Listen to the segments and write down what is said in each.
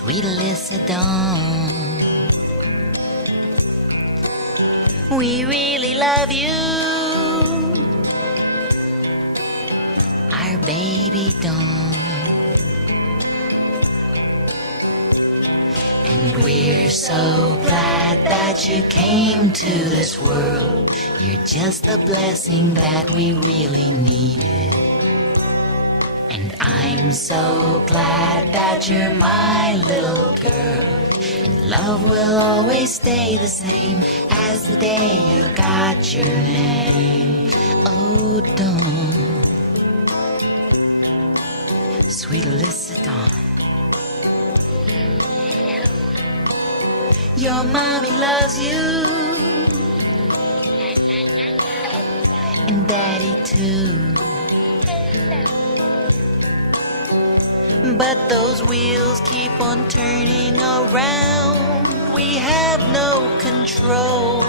Sweet Alyssa Dawn, we really love you, our baby Dawn. And we're so glad that you came to this world. You're just the blessing that we really needed. And I'm so glad that you're my little girl. And love will always stay the same as the day you got your name. Oh, Dawn, sweet Alyssa Dawn. Your mommy loves you, and daddy too. But those wheels keep on turning around. We have no control.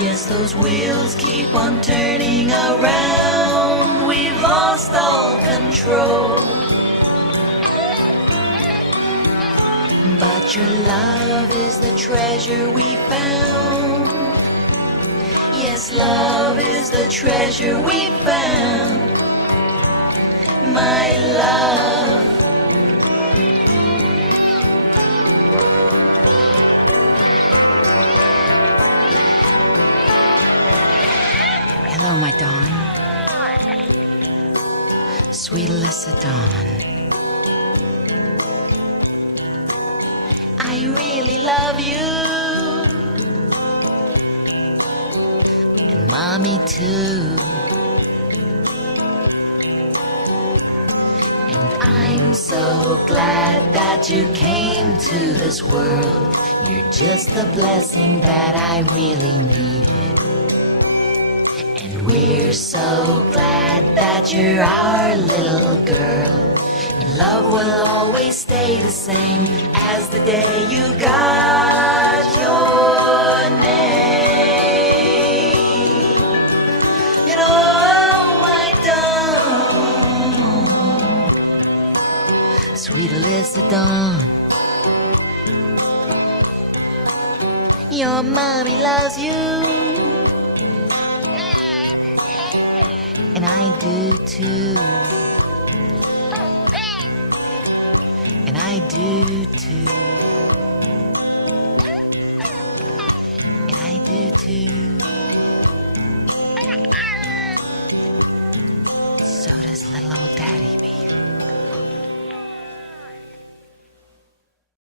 Yes, those wheels keep on turning around. We've lost all control. But your love is the treasure we found. Yes, love is the treasure we found. My love. Hello, my Dawn. Sweet Alyssa Dawn. I really love you, and Mommy too. And I'm so glad that you came to this world. You're just the blessing that I really needed. And we're so glad that you're our little girl. And love will always stay the same as the day you got your name. You know, my Dawn, sweet Alyssa Dawn. Your mommy loves you, and I do too. And I do too.